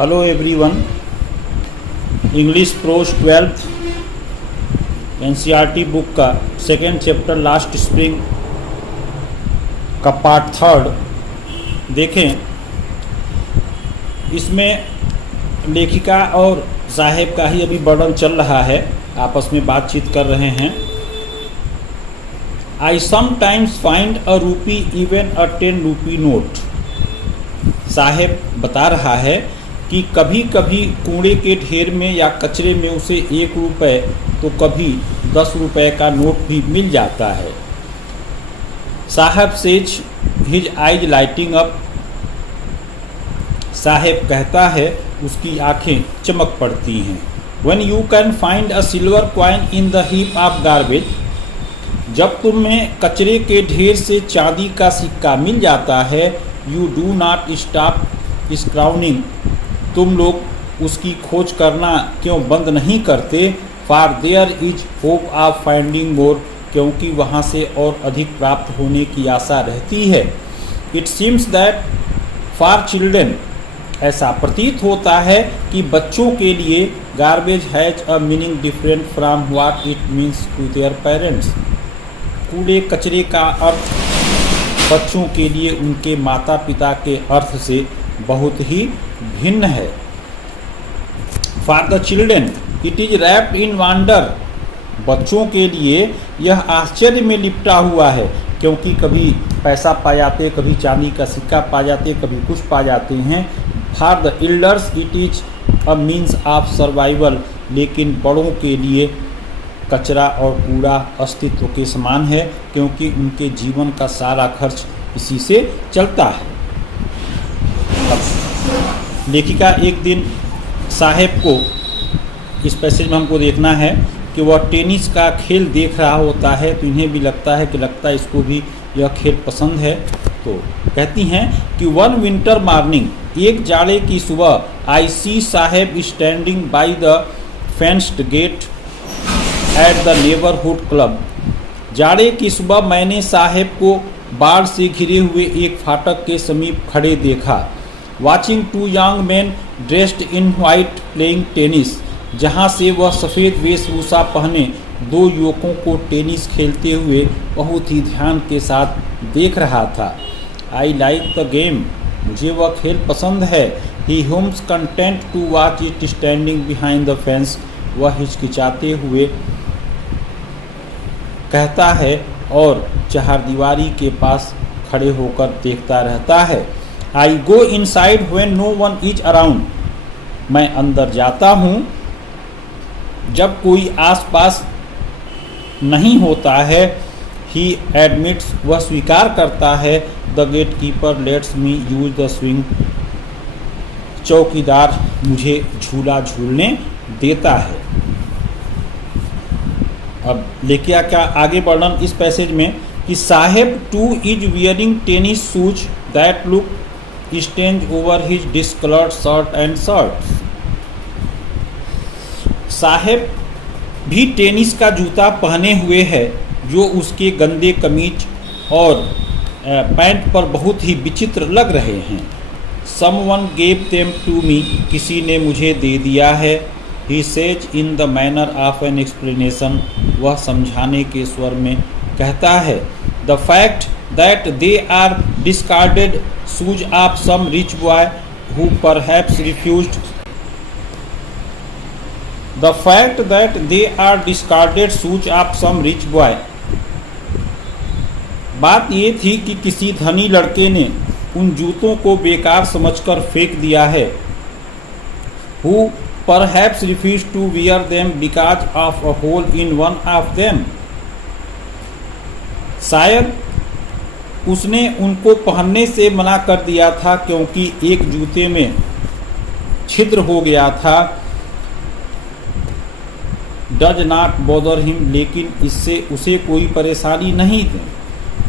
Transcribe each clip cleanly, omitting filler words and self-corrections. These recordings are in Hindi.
Hello everyone. English pros 12th NCERT book का सेकेंड चैप्टर लास्ट स्प्रिंग का पार्ट 3 देखें। इसमें लेखिका और साहेब का ही अभी वर्णन चल रहा है, आपस में बातचीत कर रहे हैं। आई समटाइम्स फाइंड अ रूपी इवन अ 10 रूपी नोट। साहेब बता रहा है कि कभी कभी कूड़े के ढेर में या कचरे में उसे 1 रुपये तो कभी 10 रुपये का नोट भी मिल जाता है। Saheb says his eyes lighting up. Saheb कहता है उसकी आंखें चमक पड़ती हैं। When you can find a silver coin in the heap of garbage, जब तुम्हें कचरे के ढेर से चांदी का सिक्का मिल जाता है, you do not stop scrambling, तुम लोग उसकी खोज करना क्यों बंद नहीं करते। For there is hope of finding more, क्योंकि वहाँ से और अधिक प्राप्त होने की आशा रहती है। It seems that for children, ऐसा प्रतीत होता है कि बच्चों के लिए garbage has a meaning different from what it means to their parents. कूड़े कचरे का अर्थ बच्चों के लिए उनके माता पिता के अर्थ से बहुत ही भिन्न है। For the children it is wrapped in wonder, बच्चों के लिए यह आश्चर्य में लिपटा हुआ है, क्योंकि कभी पैसा पा जाते, कभी चांदी का सिक्का पा जाते, कभी कुछ पा जाते हैं। For the elders it is a means of survival, लेकिन बड़ों के लिए कचरा और कूड़ा अस्तित्व के समान है, क्योंकि उनके जीवन का सारा खर्च इसी से चलता है। लेखिका एक दिन साहेब को, इस पैसेज में हमको देखना है कि वह टेनिस का खेल देख रहा होता है, तो इन्हें भी लगता है इसको भी यह खेल पसंद है। तो कहती हैं कि वन विंटर मॉर्निंग, एक जाड़े की सुबह, I see Saheb standing by the fenced gate at the neighbourhood club. जाड़े की सुबह मैंने साहेब को बाढ़ से घिरे हुए एक फाटक के समीप खड़े देखा। Watching 2 young man dressed in white playing tennis, जहाँ से वह सफ़ेद वेशभूषा पहने 2 युवकों को टेनिस खेलते हुए बहुत ही ध्यान के साथ देख रहा था। आई लाइक द गेम, मुझे वह खेल पसंद है। He homes content to watch it standing behind the fence, वह हिचकिचाते हुए कहता है और चहारदीवारी के पास खड़े होकर देखता रहता है। I go inside when no one is around, मैं अंदर जाता हूँ जब कोई आसपास नहीं होता है। ही एडमिट्स, वह स्वीकार करता है। The gate keeper lets me use the swing, चौकीदार मुझे झूला झूलने देता है। अब लेकिन क्या आगे वर्णन इस पैसेज में कि Saheb too is wearing tennis shoes that look strange over his discoloured shirt and shirt. Saheb भी टेनिस का जूता पहने हुए है, जो उसके गंदे कमीज और पैंट पर बहुत ही विचित्र लग रहे हैं। Someone gave them to me, किसी ने मुझे दे दिया है। He says in the manner of an explanation, वह समझाने के स्वर में कहता है। The fact that they are discarded shoes of some rich boy who perhaps refused, the fact that they are discarded shoes of some rich boy, बात ये थी कि किसी धनी लड़के ने उन जूतों को बेकार समझकर फेंक दिया है। Who perhaps refuse to wear them because of a hole in one of them, शायद उसने उनको पहनने से मना कर दिया था क्योंकि एक जूते में छिद्र हो गया था। डज नॉट बॉदर हिम, लेकिन इससे उसे कोई परेशानी नहीं थी।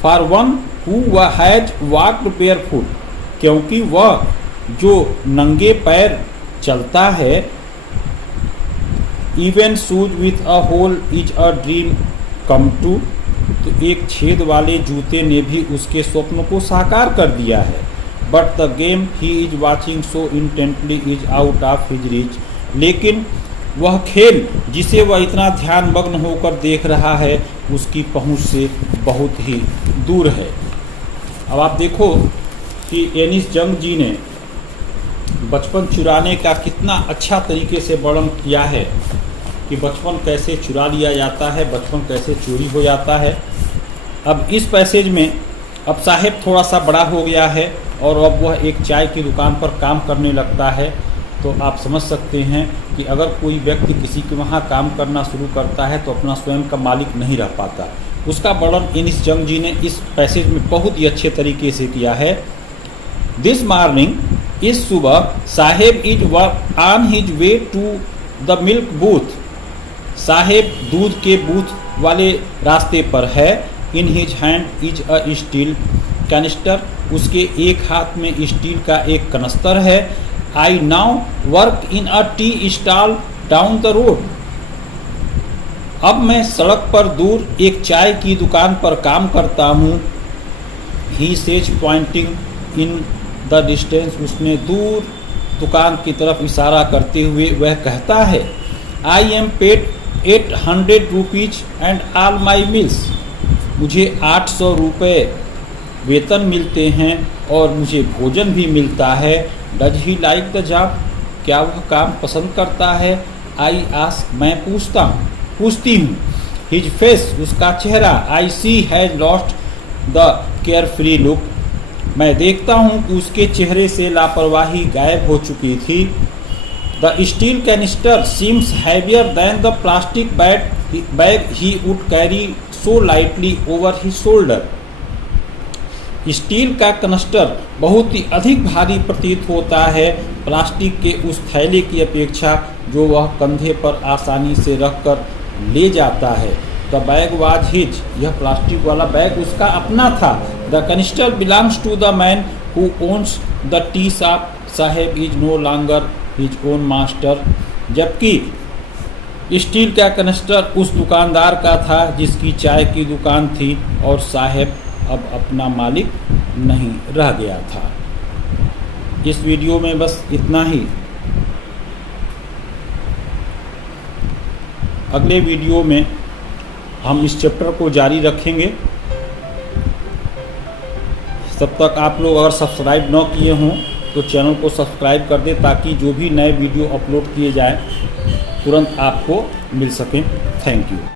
For one who has walked barefoot, क्योंकि वह जो नंगे पैर चलता है। Even shoes with a hole is a dream come true, तो एक छेद वाले जूते ने भी उसके स्वप्न को साकार कर दिया है। But the game he is watching so intently is out of his reach. लेकिन वह खेल जिसे वह इतना ध्यान मग्न होकर देख रहा है उसकी पहुंच से बहुत ही दूर है। अब आप देखो कि एनिस जंग जी ने बचपन चुराने का कितना अच्छा तरीके से वर्णन किया है कि बचपन कैसे चुरा लिया जाता है, बचपन कैसे चोरी हो जाता है। अब इस पैसेज में अब साहेब थोड़ा सा बड़ा हो गया है और अब वह एक चाय की दुकान पर काम करने लगता है। तो आप समझ सकते हैं कि अगर कोई व्यक्ति किसी के वहाँ काम करना शुरू करता है तो अपना स्वयं का मालिक नहीं रह पाता। उसका वर्णन एनिस जंग जी ने इस पैसेज में बहुत ही अच्छे तरीके से किया है। दिस मॉर्निंग, इस सुबह, Saheb is on his way to the milk booth. Saheb दूध के बूथ वाले रास्ते पर है। In his hand is a steel canister. उसके एक हाथ में स्टील का एक कनस्तर है। I now work in a tea stall down the road. अब मैं सड़क पर दूर एक चाय की दुकान पर काम करता हूँ। He says pointing in the distance. उसने दूर दुकान की तरफ इशारा करते हुए वह कहता है, I am paid 800 rupees and all my meals. मुझे 800 रुपये वेतन मिलते हैं और मुझे भोजन भी मिलता है। Does he like the job. क्या वह काम पसंद करता है? I ask. मैं पूछती हूँ। His face. उसका चेहरा। I see has lost the carefree look. मैं देखता हूँ कि उसके चेहरे से लापरवाही गायब हो चुकी थी। The steel canister seems heavier than the plastic bag he would carry so lightly over his shoulder. Steel का कनस्टर बहुत ही अधिक भारी प्रतीत होता है प्लास्टिक के उस थैले की अपेक्षा जो वह कंधे पर आसानी से रखकर ले जाता है। The bag was his. यह प्लास्टिक वाला बैग उसका अपना था। The canister belongs to the man who owns the tea shop. Saheb is no longer his own master. जबकि स्टील का कनिस्टर उस दुकानदार का था जिसकी चाय की दुकान थी और साहेब अब अपना मालिक नहीं रह गया था। इस वीडियो में बस इतना ही। अगले वीडियो में हम इस चैप्टर को जारी रखेंगे। तब तक आप लोग अगर सब्सक्राइब न किए हों तो चैनल को सब्सक्राइब कर दें ताकि जो भी नए वीडियो अपलोड किए जाएं तुरंत आपको मिल सकें। Thank you.